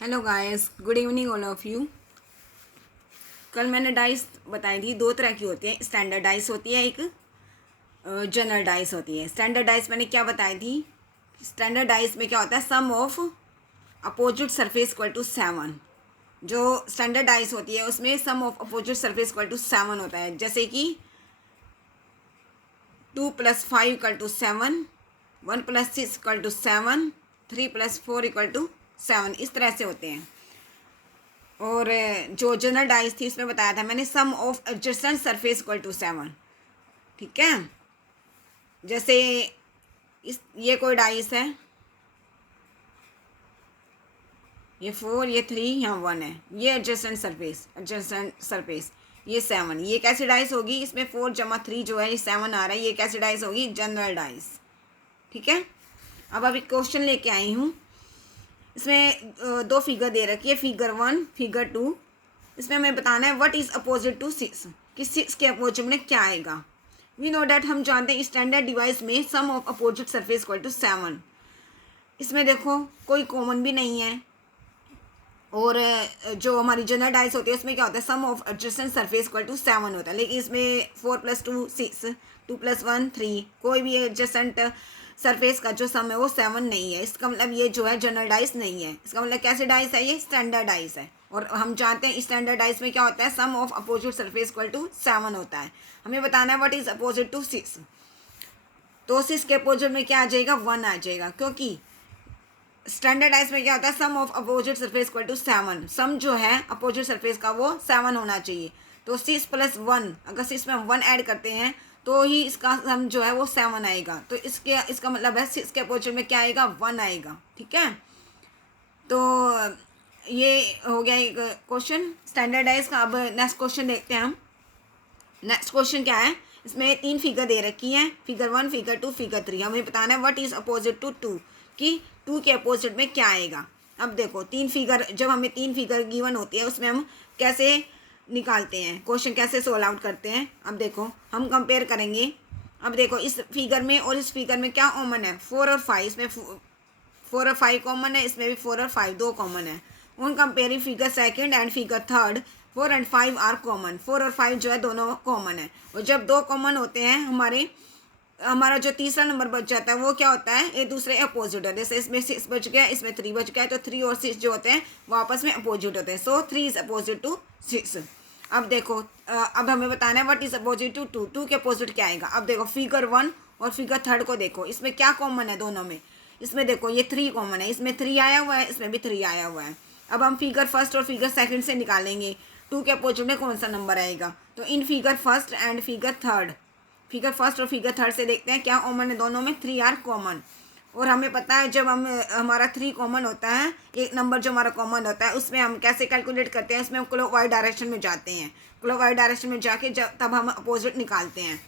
Hello guys, good evening all of you. कल मैंने dice बताई थी, दो तरह की होती है। स्टैंडर्ड डाइस होती है, एक जनरल डाइस होती है। स्टैंडर्ड डाइस मैंने क्या बताई थी? स्टैंडर्ड डाइस में क्या होता है, sum of opposite surface equal to 7। जो स्टैंडर्ड डाइस होती है उसमें sum of opposite surface equal to 7 होता है। जैसे कि 2 + 5 equal to 7, 1 + 6 equal to 7, 3 + 4 equal to 7, इस तरह से होते हैं। और जो जनरल डाइस थी उसमें बताया था मैंने, sum of adjacent surface equal to 7। ठीक है, जैसे ये कोई डाइस है, ये 4, ये 3, यहाँ 1 है। ये एडजेसेंट सरफेस ये 7। ये कैसी डाइस होगी? इसमें 4 + 3 जो है, ये 7 आ रहा है। ये कैसी डाइस होगी? General dice. ठीक है, अब अभी क्वेश्चन लेके आई हूँ। इसमें दो फिगर दे रखी है, फिगर 1, फिगर 2। इसमें हमें बताना है व्हाट इज अपोजिट टू 6, कि 6 के अपोजिट में क्या आएगा। वी नो डैट, हम जानते हैं स्टैंडर्ड डिवाइस में sum of opposite surface equal to 7। इसमें देखो कोई कॉमन भी नहीं है। और जो हमारी जनरल डाइस होती है उसमें क्या होता है, sum of adjacent surface equal to 7 होता है। लेकिन इसमें 4 + 2 6, 2 + 1 3, कोई भी एडजेसेंट सरफेस का जो सम है वो 7 नहीं है। इसका मतलब ये जो है जनरल डाइस नहीं है। इसका मतलब कैसे डाइस है? ये स्टैंडर्ड डाइस है। और हम जानते हैं स्टैंडर्ड डाइस में क्या होता है, sum of opposite surface equal to 7 होता है। हमें बताना है व्हाट इज अपोजिट टू 6। तो 6 के अपोजिट में क्या आ जाएगा? 1 आ जाएगा, क्योंकि स्टैंडर्ड डाइस में क्या होता है, sum of opposite surface equal to 7। Sum जो है अपोजिट सरफेस का वो 7 होना चाहिए। तो 6 + 1, अगर 6 में हम 1 ऐड करते हैं तो ही इसका सम जो है वो 7 आएगा। तो इसका मतलब है 6 के अपोजिट में क्या आएगा? 1 आएगा। ठीक है, तो ये हो गया एक क्वेश्चन स्टैंडर्ड डाइस का। अब नेक्स्ट क्वेश्चन देखते हैं हम। नेक्स्ट क्वेश्चन क्या है? इसमें 3 फिगर दे रखी हैं, फिगर 1, फिगर 2, फिगर 3। हमें बताना है व्हाट इज अपोजिट टू 2, कि 2 के अपोजिट में क्या आएगा। अब देखो 3 फिगर, जब हमें 3 फिगर गिवन होती है उसमें हम कैसे निकालते हैं, क्वेश्चन कैसे सोल्व आउट करते हैं। अब देखो हम कंपेयर करेंगे। अब देखो इस फिगर में और इस फिगर में क्या कॉमन है? 4 और 5। इसमें 4 और 5 कॉमन है, इसमें भी 4 और 5 दो कॉमन है। उन comparing figure second and figure third, 4 और 5 आर कॉमन। 4 और 5 जो है दोनों कॉमन है। और जब दो कॉमन होते हैं हमारा जो तीसरा नंबर बच जाता है वो क्या होता है? एक दूसरे अपोजिट है। जैसे इसमें 6 बच गया, इसमें 3 बच गया, तो 3 और 6 जो होते हैं वो आपस में अपोजिट होते हैं। सो 3 इज अपोजिट टू 6। अब देखो अब हमें बताना है व्हाट इज अपोजिट टू 2। 2 के अपोजिट क्या आएगा? अब देखो फिगर 1 और फिगर थर्ड को देखो, इसमें क्या कॉमन है दोनों में? इसमें देखो ये 3 कॉमन है, इसमें 3 आया हुआ है, इसमें भी 3 आया हुआ है। अब हम फिगर फर्स्ट और फिगर सेकंड से निकालेंगे 2 के अपोजिट में कौन सा नंबर आएगा। तो in figure first and figure third, figure first और फिगर थर्ड से देखते हैं क्या कॉमन है दोनों में। 3 आर कॉमन। और हमें पता है जब हमारा 3 कॉमन होता है, एक नंबर जो हमारा कॉमन होता है, उसमें हम कैसे कैलकुलेट करते हैं? इसमें हम क्लॉकवाइज डायरेक्शन में जाते हैं। क्लॉकवाइज डायरेक्शन में जाके तब हम अपोजिट निकालते हैं।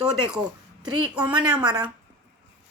तो देखो 3 कॉमन है हमारा,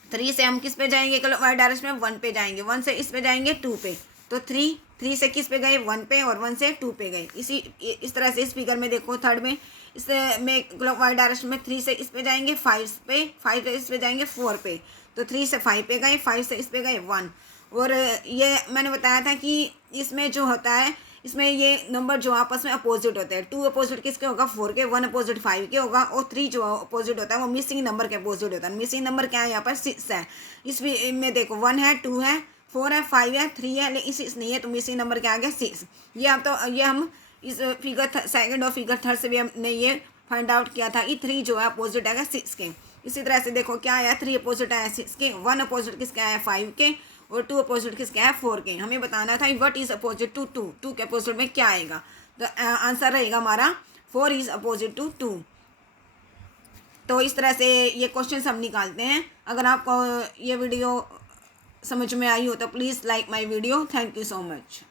3 से हम किस पे जाएंगे? क्लॉकवाइज डायरेक्शन में 1 पे जाएंगे, 1 से इस पे जाएंगे 2 पे। तो 3 से किस पे गए? 1 पे, और 1 से 2 पे गए। इस तरह से इस फिगर में देखो थर्ड में, इसमें क्लॉकवाइज डायरेक्शन में 3 से इस पे जाएंगे 5 पे, 5 से इस पे जाएंगे 4 पे। तो 3 से 5 पे गए, 5 से इस पे गए 1। और ये मैंने बताया था कि इसमें जो होता है, इसमें ये नंबर जो आपस में अपोजिट होते हैं। 2 अपोजिट किसके होगा? 4 के। 1 अपोजिट 5 के होगा। और 3 जो अपोजिट होता है वो मिसिंग नंबर के अपोजिट होता है। मिसिंग नंबर क्या है? यहाँ पर 6 है। इसमें देखो 1 है, 2 है, 4 है, 5 है, 3 है, लेकिन 6 नहीं है। तो मिसिंग नंबर क्या आ गया? 6। ये हम इस फिगर सेकंड और फिगर थर्ड से भी हमने ये फाइंड आउट किया था कि 3 जो है अपोजिट आएगा 6 के। इसी तरह से देखो क्या आया? 3 अपोजिट आया 6 के, 1 अपोजिट किसके आया? 5 के, और 2 अपोजिट किसके आया? 4 के। हमें बताना था व्हाट इज अपोजिट टू 2। 2 के अपोजिट में क्या आएगा? तो आंसर रहेगा हमारा 4 इज अपोजिट टू 2। तो इस तरह से ये क्वेश्चन हम निकालते हैं। अगर आपको ये वीडियो समझ में आई हो तो please like my video. Thank you so much.